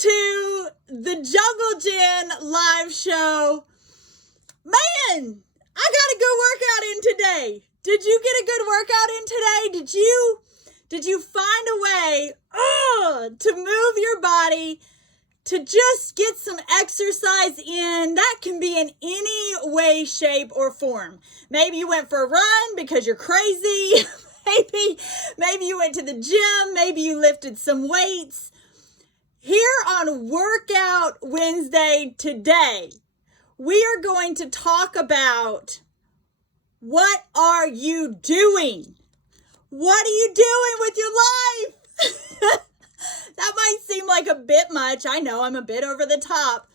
to the Jungle Gin live show. Man, I got a good workout in today. Did you get a good workout in today? Did you find a way to move your body, to just get some exercise in? That can be in any way, shape, or form. Maybe you went for a run because you're crazy. Maybe you went to the gym. Maybe you lifted some weights. Here on Workout Wednesday today, we are going to talk about what are you doing? What are you doing with your life? That might seem like a bit much. I know I'm a bit over the top.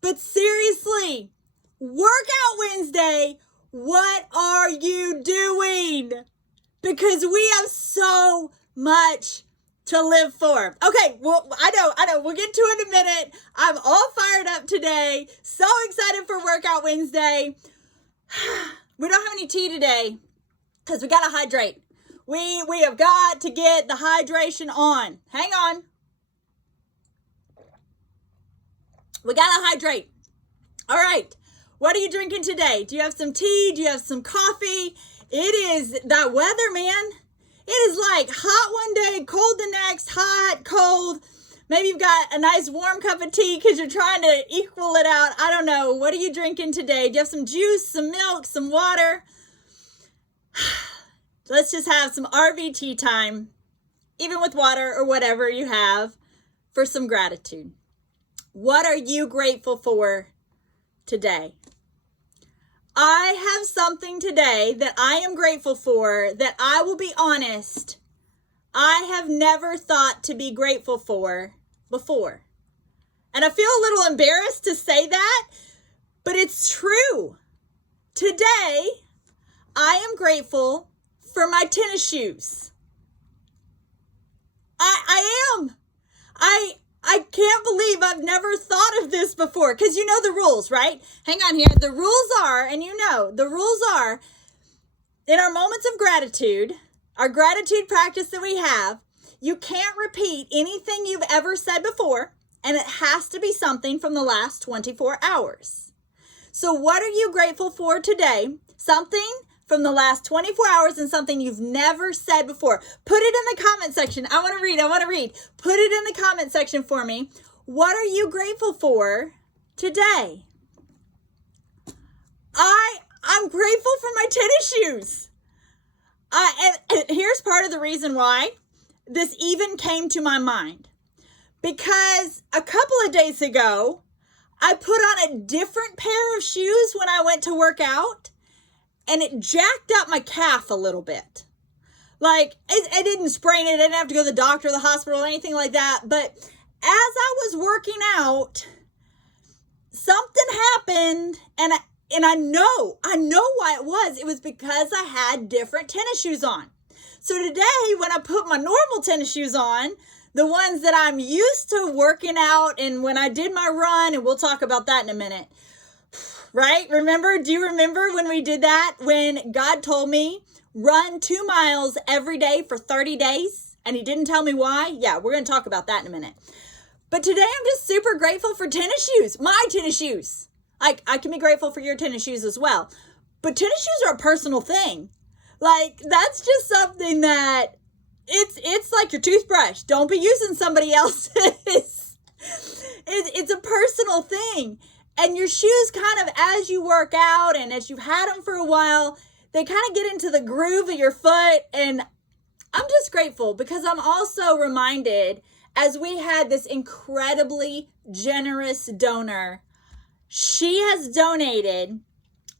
But seriously, Workout Wednesday, what are you doing? Because we have so much to live for. Okay, well, I know. We'll get to it in a minute. I'm all fired up today. So excited for Workout Wednesday. We don't have any tea today because we got to hydrate. We have got to get the hydration on. Hang on. We got to hydrate. All right. What are you drinking today? Do you have some tea? Do you have some coffee? It is that weather, man. It is like hot one day, cold the next, hot, cold. Maybe you've got a nice warm cup of tea because you're trying to equal it out. I don't know. What are you drinking today? Do you have some juice, some milk, some water? Let's just have some RVT time, even with water or whatever you have, for some gratitude. What are you grateful for today? I have something today that I am grateful for that I will be honest, I have never thought to be grateful for before. And I feel a little embarrassed to say that, but it's true. Today, I am grateful for my tennis shoes. I am. I can't believe I've never thought of this before, because you know the rules, right? Hang on here. The rules are, and you know, the rules are, in our moments of gratitude, our gratitude practice that we have, you can't repeat anything you've ever said before, and it has to be something from the last 24 hours. So what are you grateful for today? Something from the last 24 hours and something you've never said before. Put it in the comment section. I want to read. Put it in the comment section for me. What are you grateful for today? I'm grateful for my tennis shoes. And here's part of the reason why this even came to my mind. Because a couple of days ago, I put on a different pair of shoes when I went to work out. And it jacked up my calf a little bit. Like, it didn't sprain it. I didn't have to go to the doctor or the hospital or anything like that. But as I was working out, something happened. And I know why it was. It was because I had different tennis shoes on. So today, when I put my normal tennis shoes on, the ones that I'm used to working out, and when I did my run, and we'll talk about that in a minute, right? Do you remember when we did that? When God told me, run 2 miles every day for 30 days, and he didn't tell me why? Yeah, we're going to talk about that in a minute. But today I'm just super grateful for tennis shoes, my tennis shoes. I can be grateful for your tennis shoes as well. But tennis shoes are a personal thing. Like, that's just something that it's like your toothbrush. Don't be using somebody else's. It's a personal thing. And your shoes kind of, as you work out and as you've had them for a while, they kind of get into the groove of your foot. And I'm just grateful because I'm also reminded, as we had this incredibly generous donor, she has donated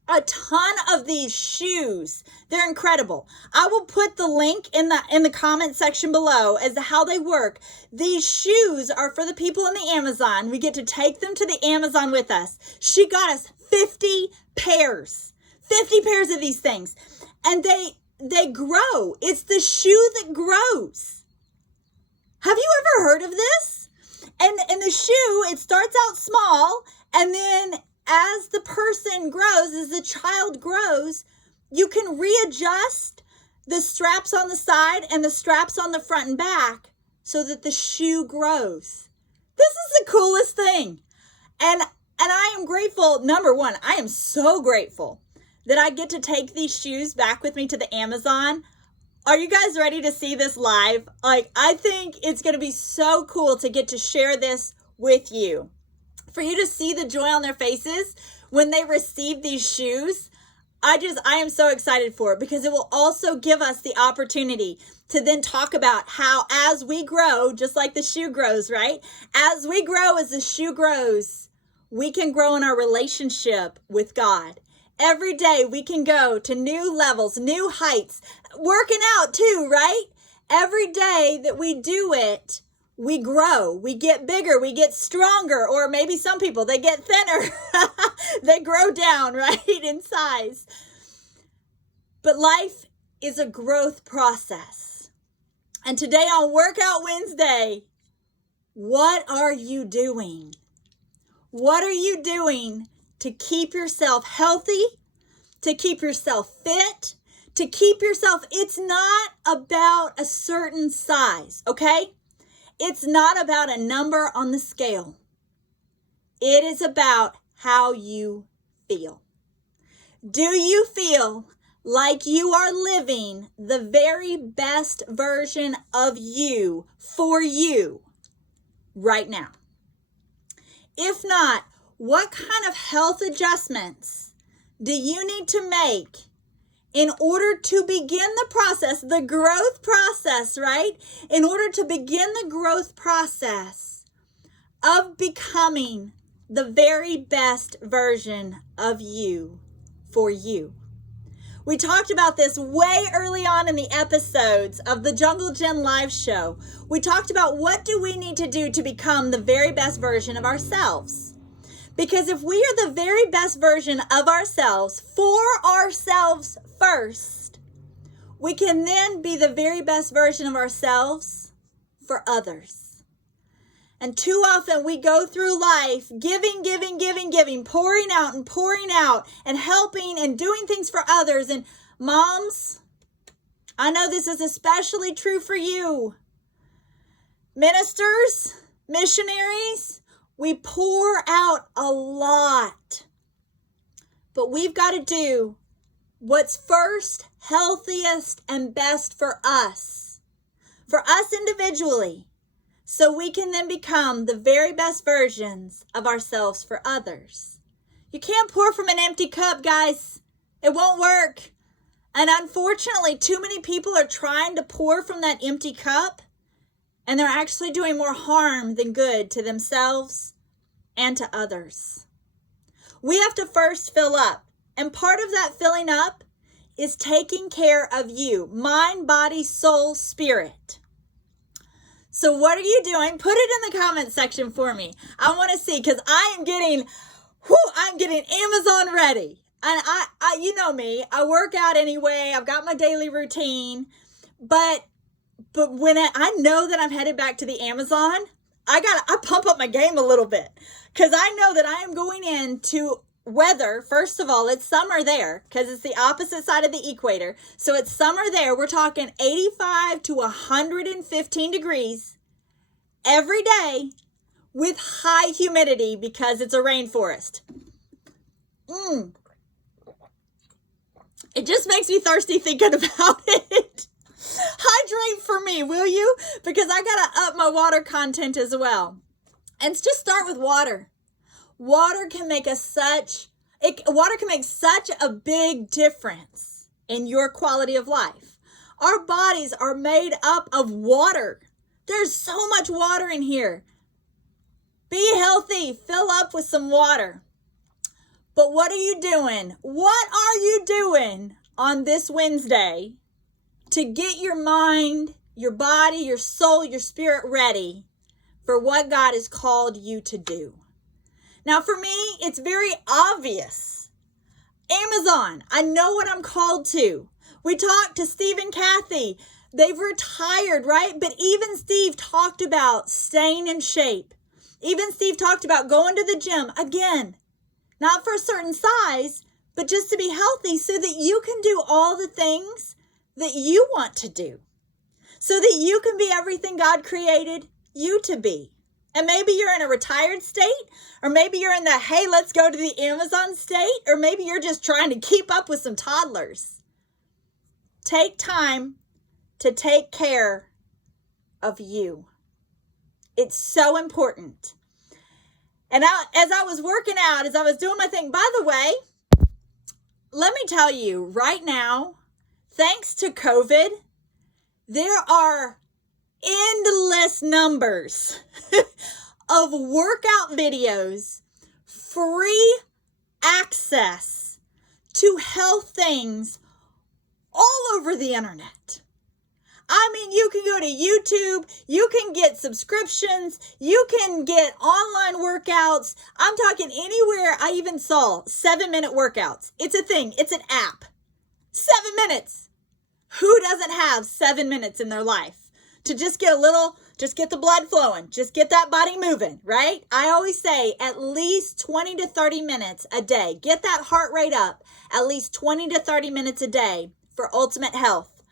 a ton of these shoes. They're incredible. I will put the link in the comment section below as to how they work. These shoes are for the people in the Amazon. We get to take them to the Amazon with us. She got us 50 pairs of these things. And they grow. It's the shoe that grows. Have you ever heard of this? And the shoe, it starts out small, and then as the person grows, as the child grows, you can readjust the straps on the side and the straps on the front and back so that the shoe grows. This is the coolest thing. And I am grateful. Number one, I am so grateful that I get to take these shoes back with me to the Amazon. Are you guys ready to see this live? Like, I think it's going to be so cool to get to share this with you. For you to see the joy on their faces when they receive these shoes. I am so excited for it, because it will also give us the opportunity to then talk about how, as we grow, just like the shoe grows, right? As we grow, as the shoe grows, we can grow in our relationship with God. Every day we can go to new levels, new heights, working out too, right? Every day that we do it, we grow, we get bigger, we get stronger, or maybe some people, they get thinner. They grow down, right, in size. But life is a growth process. And today on Workout Wednesday, what are you doing? What are you doing to keep yourself healthy, to keep yourself fit, to keep yourself? It's not about a certain size, okay? It's not about a number on the scale. It is about how you feel. Do you feel like you are living the very best version of you for you right now? If not, what kind of health adjustments do you need to make in order to begin the process, the growth process, right? In order to begin the growth process of becoming the very best version of you for you. We talked about this way early on in the episodes of the Jungle Gym live show. We talked about what do we need to do to become the very best version of ourselves. Because if we are the very best version of ourselves for ourselves first, we can then be the very best version of ourselves for others. And too often we go through life giving, pouring out and helping and doing things for others. And moms, I know this is especially true for you. Ministers, missionaries, we pour out a lot. But we've got to do what's first, healthiest, and best for us individually, so we can then become the very best versions of ourselves for others. You can't pour from an empty cup, guys. It won't work. And unfortunately, too many people are trying to pour from that empty cup, and they're actually doing more harm than good to themselves and to others. We have to first fill up. And part of that filling up is taking care of you, mind, body, soul, spirit. So what are you doing? Put it in the comment section for me. I want to see, because I'm getting Amazon ready. And I you know me, I work out anyway. I've got my daily routine. But when I know that I'm headed back to the Amazon, I pump up my game a little bit, because I know that I am going into weather. First of all, it's summer there, because it's the opposite side of the equator. So it's summer there. We're talking 85 to 115 degrees every day with high humidity, because it's a rainforest. It just makes me thirsty thinking about it. Hydrate for me, will you? Because I gotta up my water content as well. And just start with water. Water can make such a big difference in your quality of life. Our bodies are made up of water. There's so much water in here. Be healthy. Fill up with some water. But what are you doing? What are you doing on this Wednesday to get your mind, your body, your soul, your spirit ready for what God has called you to do? Now, for me, it's very obvious. Amazon, I know what I'm called to. We talked to Steve and Kathy. They've retired, right? But even Steve talked about staying in shape. Even Steve talked about going to the gym, again, not for a certain size, but just to be healthy so that you can do all the things that you want to do, so that you can be everything God created you to be. And maybe you're in a retired state, or maybe you're in the, hey, let's go to the Amazon state, or maybe you're just trying to keep up with some toddlers. Take time to take care of you. It's so important. And as I was working out, as I was doing my thing, by the way, let me tell you right now, thanks to COVID, there are endless numbers of workout videos, free access to health things all over the internet. I mean, you can go to YouTube, you can get subscriptions, you can get online workouts. I'm talking anywhere. I even saw 7-minute workouts. It's a thing. It's an app. 7 minutes. Who doesn't have 7 minutes in their life to just get the blood flowing, just get that body moving, right? I always say at least 20 to 30 minutes a day. Get that heart rate up at least 20 to 30 minutes a day for ultimate health.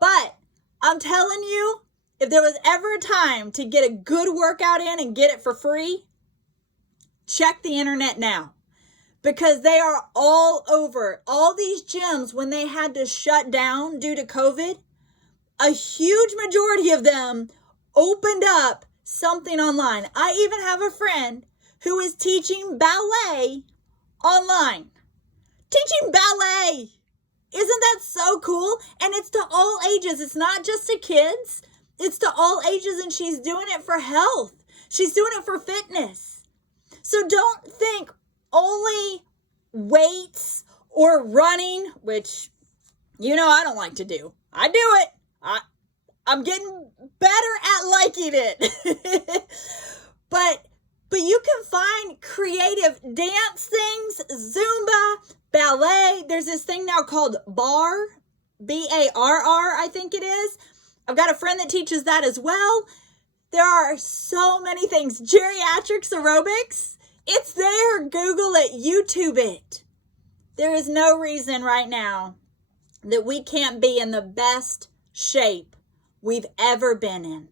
But I'm telling you, if there was ever a time to get a good workout in and get it for free, check the internet now. Because they are all over. All these gyms, when they had to shut down due to COVID, a huge majority of them opened up something online. I even have a friend who is teaching ballet online. Teaching ballet. Isn't that so cool? And it's to all ages. It's not just to kids. It's to all ages, and she's doing it for health. She's doing it for fitness. So don't think only weights or running, which, I don't like to do. I do it. I'm getting better at liking it. But you can find creative dance things, Zumba, ballet. There's this thing now called barre, B-A-R-R, I think it is. I've got a friend that teaches that as well. There are so many things. Geriatrics aerobics. It's there. Google it. YouTube it. There is no reason right now that we can't be in the best shape we've ever been in.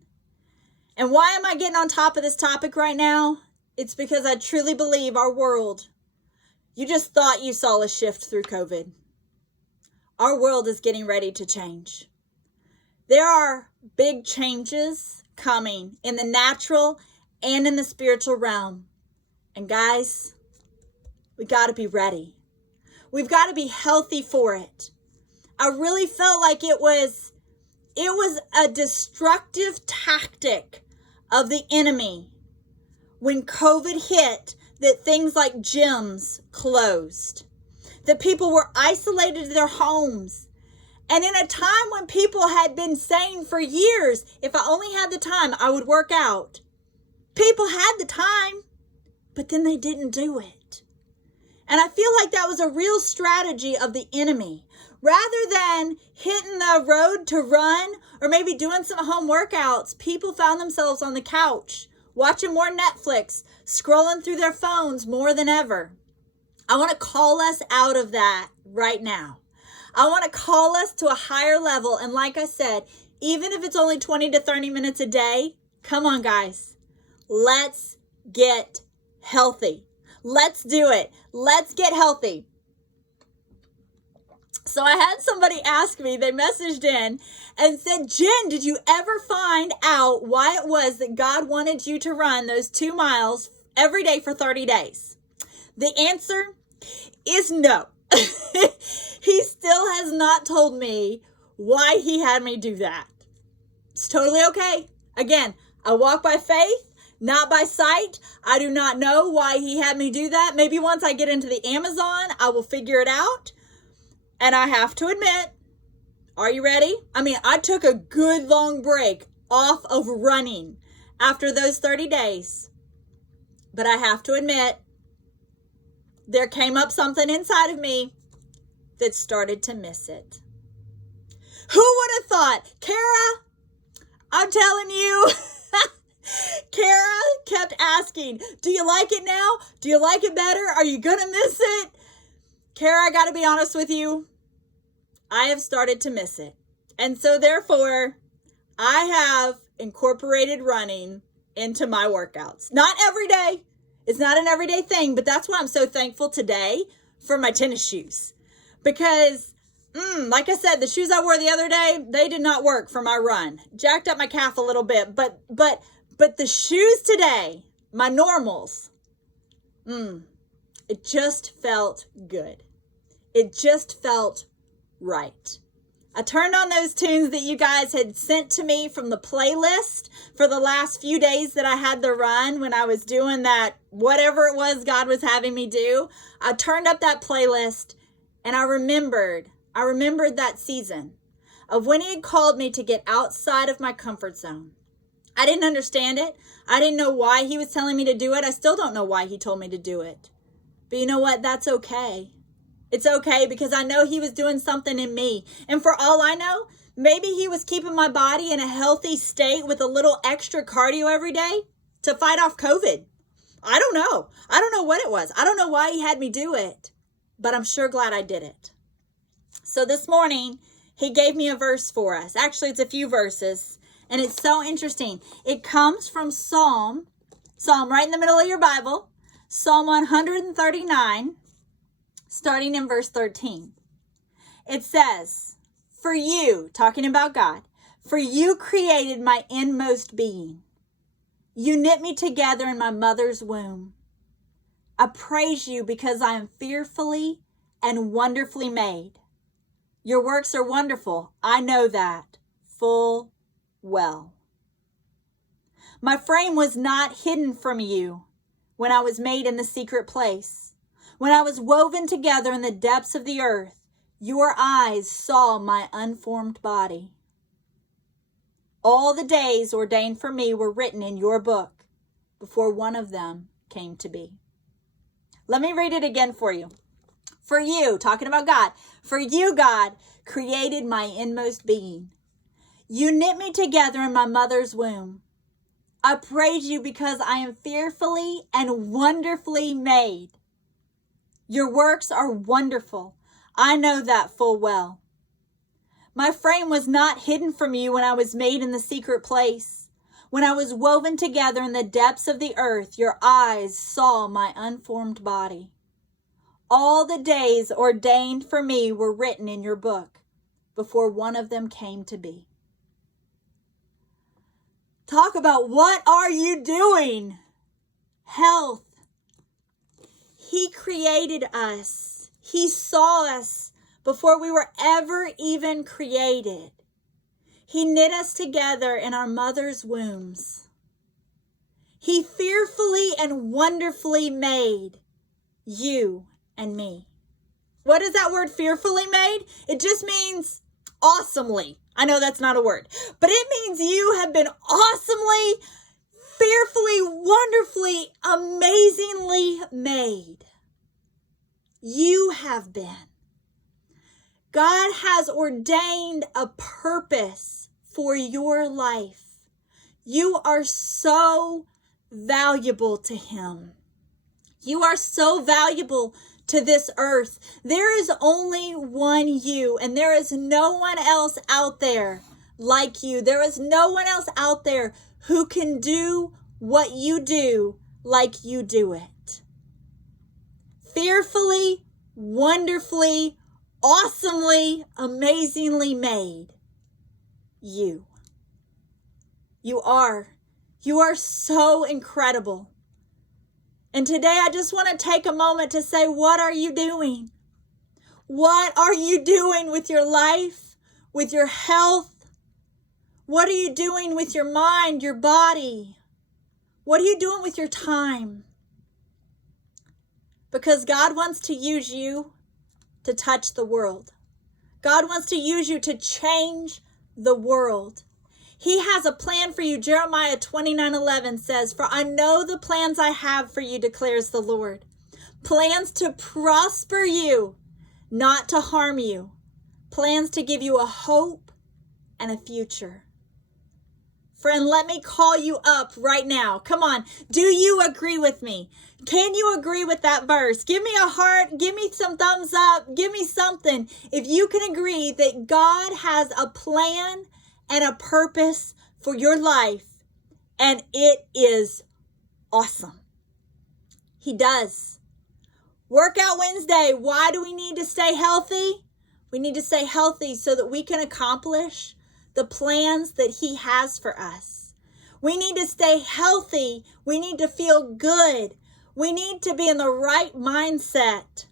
And why am I getting on top of this topic right now? It's because I truly believe our world, you just thought you saw a shift through COVID. Our world is getting ready to change. There are big changes coming in the natural and in the spiritual realm. And guys, we got to be ready. We've got to be healthy for it. I really felt like it was a destructive tactic of the enemy when COVID hit, that things like gyms closed, that people were isolated in their homes. And in a time when people had been saying for years, if I only had the time, I would work out. People had the time, but then they didn't do it. And I feel like that was a real strategy of the enemy. Rather than hitting the road to run or maybe doing some home workouts, people found themselves on the couch, watching more Netflix, scrolling through their phones more than ever. I want to call us out of that right now. I want to call us to a higher level. And like I said, even if it's only 20 to 30 minutes a day, come on, guys. Let's get healthy. Let's do it. Let's get healthy. So I had somebody ask me, they messaged in and said, Jen, did you ever find out why it was that God wanted you to run those 2 miles every day for 30 days? The answer is no. He still has not told me why he had me do that. It's totally okay. Again, I walk by faith, not by sight. I do not know why he had me do that. Maybe once I get into the Amazon, I will figure it out. And I have to admit, are you ready? I took a good long break off of running after those 30 days. But I have to admit, there came up something inside of me that started to miss it. Who would have thought? Kara, I'm telling you, Kara kept asking, do you like it now? Do you like it better? Are you going to miss it? Kara, I got to be honest with you. I have started to miss it. And so therefore, I have incorporated running into my workouts. Not every day. It's not an everyday thing, but that's why I'm so thankful today for my tennis shoes. Because, like I said, the shoes I wore the other day, they did not work for my run. Jacked up my calf a little bit, but the shoes today, my normals, it just felt good. It just felt right. I turned on those tunes that you guys had sent to me from the playlist for the last few days that I had the run when I was doing that, whatever it was God was having me do. I turned up that playlist and I remembered that season of when he had called me to get outside of my comfort zone. I didn't understand it. I didn't know why he was telling me to do it. I still don't know why he told me to do it. But you know what? That's okay. It's okay because I know he was doing something in me. And for all I know, maybe he was keeping my body in a healthy state with a little extra cardio every day to fight off COVID. I don't know. I don't know what it was. I don't know why he had me do it, but I'm sure glad I did it. So this morning, he gave me a verse for us. Actually, it's a few verses, and it's so interesting. It comes from Psalm right in the middle of your Bible, Psalm 139, starting in verse 13. It says, "For you," talking about God, "for you created my inmost being. You knit me together in my mother's womb. I praise you because I am fearfully and wonderfully made. Your works are wonderful. I know that full well. My frame was not hidden from you when I was made in the secret place. When I was woven together in the depths of the earth, your eyes saw my unformed body. All the days ordained for me were written in your book before one of them came to be." Let me read it again for you. For you, talking about God, for you, God, created my inmost being. You knit me together in my mother's womb. I praise you because I am fearfully and wonderfully made. Your works are wonderful. I know that full well. My frame was not hidden from you when I was made in the secret place. When I was woven together in the depths of the earth, your eyes saw my unformed body. All the days ordained for me were written in your book before one of them came to be. Talk about what are you doing? Health. He created us. He saw us before we were ever even created. He knit us together in our mother's wombs. He fearfully and wonderfully made you and me. What does that word fearfully made? It just means awesomely. I know that's not a word, but it means you have been awesomely, fearfully, wonderfully, amazingly made. You have been. God has ordained a purpose for your life. You are so valuable to him. You are so valuable to this earth. There is only one you, and there is no one else out there like you. There is no one else out there who can do what you do like you do it. Fearfully, wonderfully, awesomely, amazingly made. You. You are so incredible. And today I just want to take a moment to say, what are you doing? What are you doing with your life, with your health? What are you doing with your mind, your body? What are you doing with your time? Because God wants to use you to touch the world. God wants to use you to change the world. He has a plan for you. Jeremiah 29:11 says, "For I know the plans I have for you, declares the Lord. Plans to prosper you, not to harm you. Plans to give you a hope and a future." Friend, let me call you up right now. Come on. Do you agree with me? Can you agree with that verse? Give me a heart. Give me some thumbs up. Give me something. If you can agree that God has a plan and a purpose for your life, And it is awesome. He does. Workout Wednesday. Why do we need to stay healthy? We need to stay healthy so that we can accomplish the plans that He has for us. We need to stay healthy. We need to feel good. We need to be in the right mindset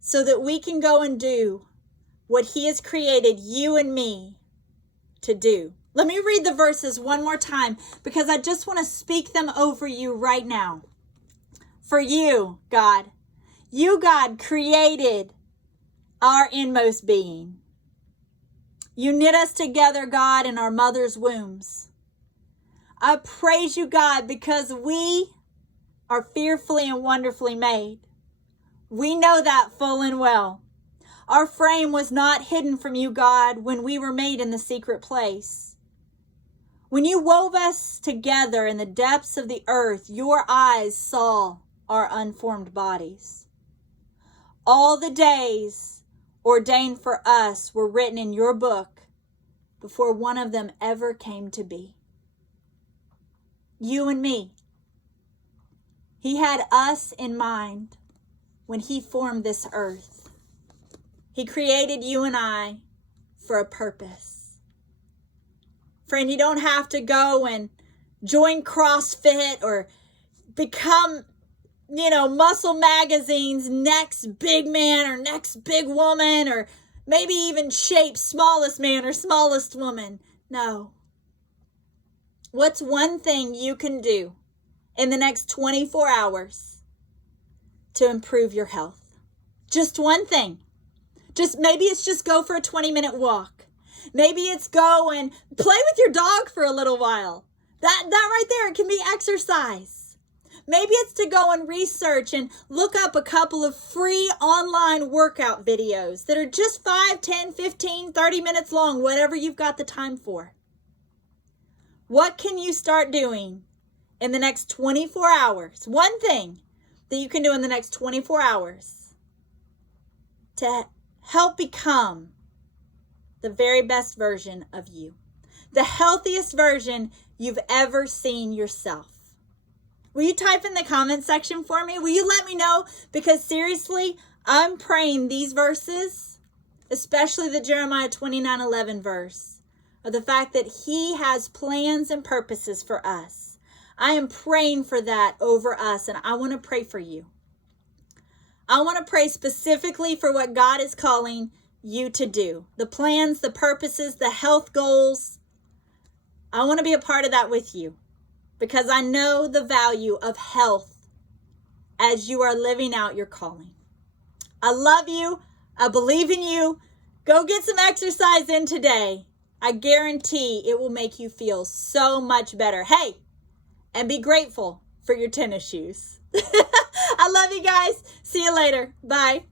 so that we can go and do what He has created you and me to do. Let me read the verses one more time because I just want to speak them over you right now. For you, God, created our inmost being. You knit us together, God, in our mother's wombs. I praise you, God, because we are fearfully and wonderfully made. We know that full and well. Our frame was not hidden from you, God, when we were made in the secret place. When you wove us together in the depths of the earth, your eyes saw our unformed bodies. All the days ordained for us were written in your book before one of them ever came to be. You and me. He had us in mind when He formed this earth. He created you and I for a purpose. Friend, you don't have to go and join CrossFit or become, Muscle Magazine's next big man or next big woman, or maybe even Shape's smallest man or smallest woman. No. What's one thing you can do in the next 24 hours to improve your health? Just one thing. Maybe it's just go for a 20-minute walk. Maybe it's go and play with your dog for a little while. That right there, it can be exercise. Maybe it's to go and research and look up a couple of free online workout videos that are just 5, 10, 15, 30 minutes long, whatever you've got the time for. What can you start doing in the next 24 hours? One thing that you can do in the next 24 hours to help become the very best version of you. The healthiest version you've ever seen yourself. Will you type in the comment section for me? Will you let me know? Because seriously, I'm praying these verses, especially the Jeremiah 29:11 verse, of the fact that He has plans and purposes for us. I am praying for that over us, and I want to pray for you. I want to pray specifically for what God is calling you to do. The plans, the purposes, the health goals. I want to be a part of that with you because I know the value of health as you are living out your calling. I love you. I believe in you. Go get some exercise in today. I guarantee it will make you feel so much better. Hey, and be grateful for your tennis shoes. I love you guys. See you later. Bye.